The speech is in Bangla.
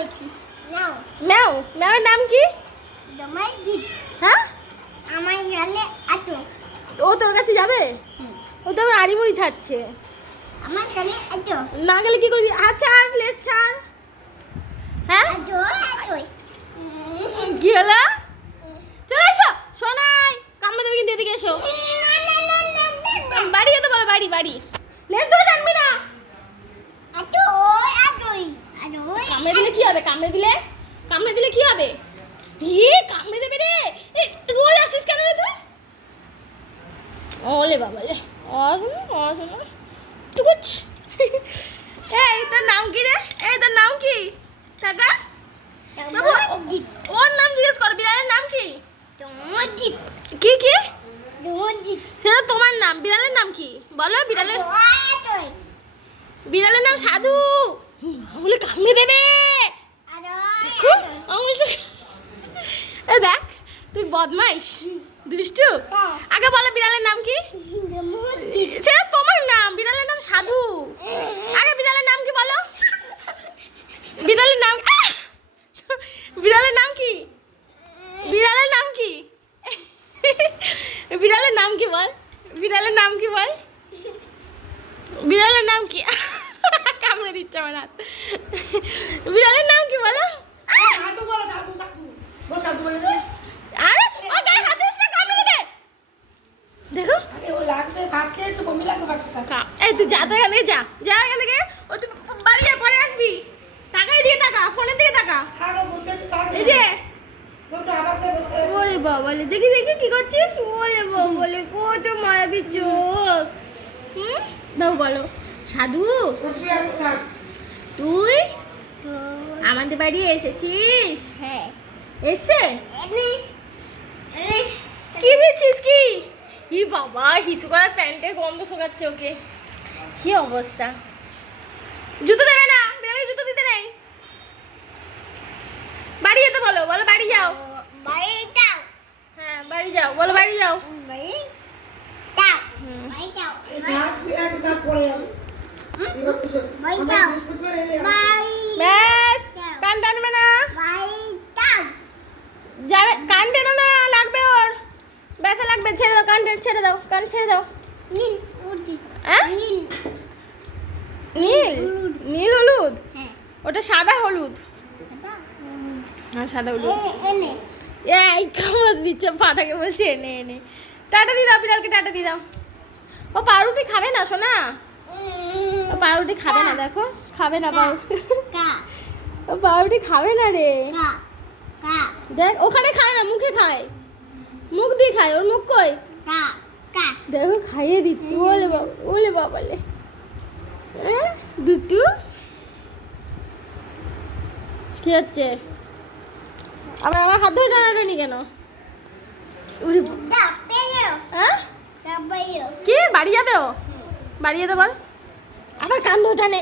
করছিস? নাও ম্যাও। ম্যাওয়ের নাম কি? তোমার জিপ হ্যাঁ, আমার গালে আটো ও তোর কাছে যাবে? ও তো এখন আড়িমুড়ি ছাড়ছে। আমার গালে আটো না গেলে কি করবি? ছাড়, লেস ছাড়। হ্যাঁ, আটো আটো কি হলো? চলে এসো সোনাই, কামড়ে দেবে কিন্তু, এদিকে এসো। বাড়ি যেতে বলো, বাড়ি বাড়ি। লেস ধরে টানবি না। আটো আটোই আটো কামড়ে দিলে কি হবে? কামড়ে দিলে কি হবে? কামড়ে দেবে রে। এই রোজ আসিস কেন রে তুই? ওলে বাবা রে, অশোনা টুকুচ। এই তোর নাম কি রে? এই তোর নাম কি? টাকা বাবু, ওর নাম জিজ্ঞেস কর। বিড়ালের নাম কি? তোমার জিপ কি কি? তোমার জিপ সেটা তোমার নাম। বিড়ালের নাম কি বলো? আটোই বিড়ালের নাম সাধু। আঙুলে কামড়ে দেবে। আটোই আঙুলটা এ দেখ, তুই বদমাইশ, দুষ্টু। আগে বলো বিড়ালের নাম কি? সেটা তোমার নাম। বিড়ালের নাম সাধু। আগে বিড়ালের নাম কি বলো? বিড়ালের নাম বিড়ালের নাম কি? বিড়ালের নাম কি? বিড়ালের নাম কি বল? বিড়ালের নাম কি বল? বিড়ালের নাম কি? কামড়ে দিচ্ছে আমার হাত। বিড়ালের নাম কি বলো? সাধু বলো, সাধু সাধু বল, সাধু বলে দে। আরে ও গায়ে হাত দিস না, কামড়ে দেবে। দেখো, আরে ও লাগবে, ভাত খেয়েছে, বমি লাগবে বাচ্চাটা। এই তুই যা তো এখান থেকে, যা এখান থেকে। ও তুই বাড়ি যা, পরে আসবি। টাকাই দিয়ে টাকা, ফোনের দিকে টাকা। হ্যাঁ ও বসে আছে, তার এই যে, লোকটা আবার দিয়ে বসে আছে। ওরে বাবালে, দেখি দেখি কি করছিস? ওরে বাবালে, কত মায়াবী চোখ। বাবু বলো, সাধু ও শুয়ে আছে, থাক। তুই আমাদের বাড়ি এসেছিস? হ্যাঁ এসে এনে কি দিচ্ছিস? কি ই বাবা, হিসু করা প্যান্টের গন্ধ শোকাচ্ছে ওকে। কি অবস্থা! জুতো দেবে না, বেরোয় জুতো দিতে নেই। বাড়ি যেতে বলো, বলো বাড়ি যাও। বাইটাও হ্যাঁ বাড়ি যাও, বলো বাড়ি যাও। বাইটাও বাইটাও এই থাক, শুয়ে আছে, থাক, পরে যাবে। এবার বসে। বাই আমার যাও। বিস্কুট করে এলে আসি। বাই ব্যাস, কান টানবে না। বাইটাও যাবে, কান টেনো না, লাগবে ওর, ব্যথা লাগবে। ছেড়ে দাও, কান ছেড়ে দাও, কান ছেড়ে দাও। নীল উঠি হ্যাঁ, নীল নীল নীল হলুদ? হ্যাঁ ওটা সাদা হলুদ। হ্যাঁ সাদা হলুদ। এনে এই কামড় দিচ্ছে, পাটাকে বলছে এনে এনে। টাটা দিয়ে দাও, বিড়ালকে টাটা দিয়ে দাও। ও পাউরুটি খাবে না সোনা, ও পাউরুটি খাবে না। দেখো, খাবে না কা ও পাউরুটি খাবে না রে। কা কা দেখ, ওখানে খায় না, মুখে খায়, মুখ দিয়ে খায়। ওর মুখ কই? কা কা দেখো খাইয়ে দিচ্ছি। ওলে বাবা, ওলে বাবালে। দুটু কি হচ্ছে? আবার আমার হাত ধরে টানাটানি কেন? উড়ি বাবা। দা পেলো হ্যাঁ, দা বাইও কি বাড়ি যাবে ও? বাড়ি যেতে বল। আবার কান ধরে টানে।